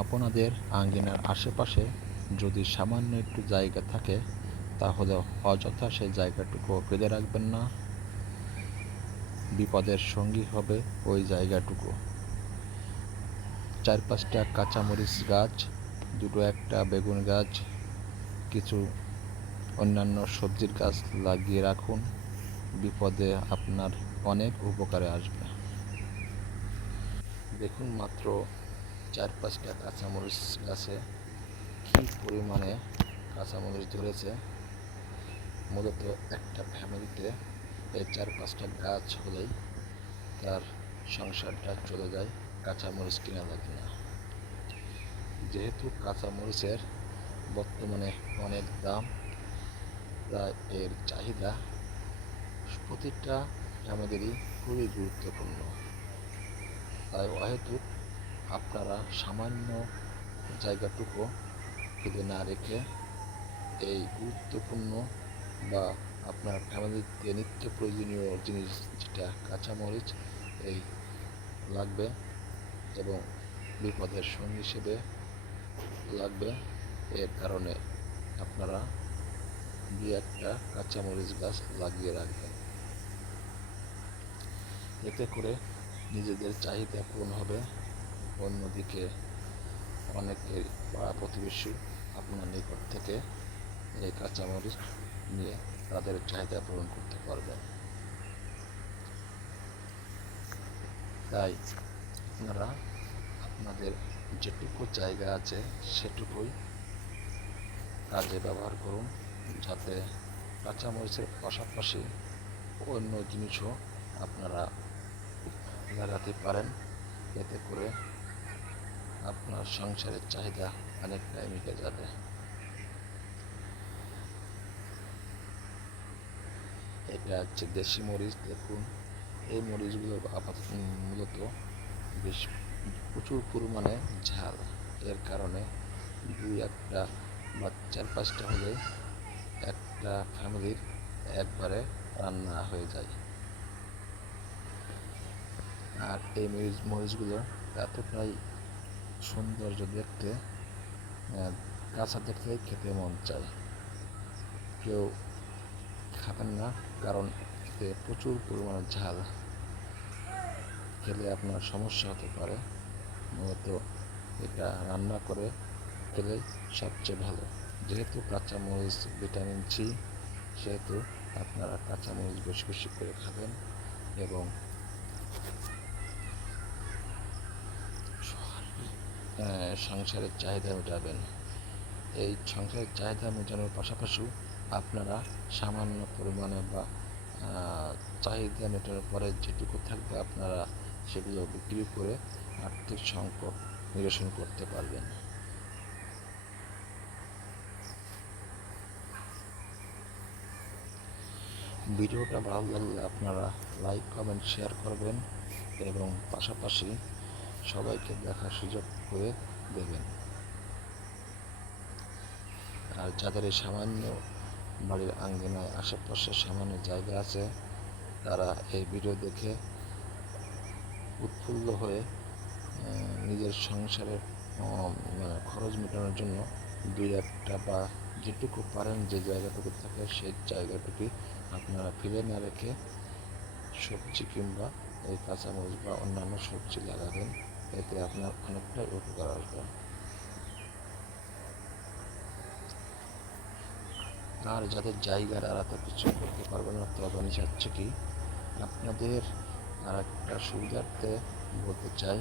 আপনাদের আঙিনার আশেপাশে যদি সামান্য একটু জায়গা থাকে তাহলে অযথা সেই জায়গাটুকু ফেলে রাখবেন না। বিপদের সঙ্গী হবে ওই জায়গাটুকু। 4-5টা কাঁচামরিচ গাছ, 2-1টা বেগুন গাছ, কিছু অন্যান্য সবজির গাছ লাগিয়ে রাখুন। বিপদে আপনার অনেক উপকারে আসবে। দেখুন মাত্র 4-5টা কাঁচামরিচ গাছে কী পরিমাণে কাঁচামরিচ ধরেছে। মূলত একটা ফ্যামিলিতে এই 4-5টা গাছ হলেই তার সংসারটা চলে যায়, কাঁচামরিচ কিনা লাগে না। যেহেতু কাঁচামরিচের বর্তমানে অনেক দাম, তাই এর চাহিদা প্রতিটা ফ্যামিলিরই খুবই গুরুত্বপূর্ণ। তাই অহেতুক আপনারা সামান্য জায়গাটুকু ফেলে না রেখে এই গুরুত্বপূর্ণ বা আপনার ফ্যামিলিতে নিত্য প্রয়োজনীয় জিনিস যেটা কাঁচামরিচ এই লাগবে এবং বিপদের সঙ্গী হিসেবে লাগবে, এর কারণে আপনারা 2-1টা কাঁচামরিচ গাছ লাগিয়ে রাখবেন। এতে করে নিজেদের চাহিদা পূরণ হবে, অন্যদিকে অনেকের পাড়া প্রতিবেশী আপনার নিকট থেকে এই কাঁচামরিচ নিয়ে তাদের চাহিদা পূরণ করতে পারবেন। তাই আপনারা আপনাদের যেটুকু জায়গা আছে সেটুকুই কাজে ব্যবহার করুন, যাতে কাঁচামরিচের পাশাপাশি অন্য জিনিসও আপনারা লাগাতে পারেন। এতে করে আপনার সংসারের চাহিদা অনেকটাই মিটে যাবে। এটা হচ্ছে দেশি মরিচ। দেখুন এই মরিচগুলো আপাতত মূলত বেশ প্রচুর পরিমাণে ঝাল, এর কারণে 2-1টা বা 4-5টা হলে একটা ফ্যামিলির একবারে রান্না হয়ে যায়। আর এই মরিচগুলো এতটাই সৌন্দর্য দেখতে, কাঁচা দেখলেই খেতে মন চায়। কেউ খাবেন না, কারণ এতে প্রচুর পরিমাণে ঝাল, খেলে আপনার সমস্যা হতে পারে। মূলত এটা রান্না করে খেলে সবচেয়ে ভালো। যেহেতু কাঁচামরিচ ভিটামিন সি, সেহেতু আপনারা কাঁচামরিচ বেশি বেশি করে খাবেন এবং সংসারের চাহিদা মেটাবেন। এই সংসারের চাহিদা মেটানোর পাশাপাশি আপনারা সামান্য পরিমাণে বা চাহিদা মেটানোর পরে যেটুকু থাকবে আপনারা সেগুলো বিক্রি করে আর্থিক সংকট নিরসন করতে পারবেন। ভিডিওটা ভালো লাগলে আপনারা লাইক, কমেন্ট, শেয়ার করবেন এবং পাশাপাশি সবাইকে দেখার সুযোগ করে দেবেন। আর যাদের এই সামান্য বাড়ির আঙ্গিনায় আশেপাশে সামান্য জায়গা আছে, তারা এই ভিডিও দেখে উৎফুল্ল হয়ে নিজের সংসারের খরচ মেটানোর জন্য 2-1টা বা যেটুকু পারেন, যে জায়গাটুকু থাকে সেই জায়গাটুকুই আপনারা ফেলে না রেখে সবজি কিংবা এই কাঁচামরিচ বা অন্যান্য সবজি লাগাবেন। এতে আপনার অনেকটাই উপকার আসবে। আর যাদের জায়গার আর এত কিছু করতে পারবে না, তবে আমি চাচ্ছি কি আপনাদের আর একটা সুবিধার্থে বলতে চাই,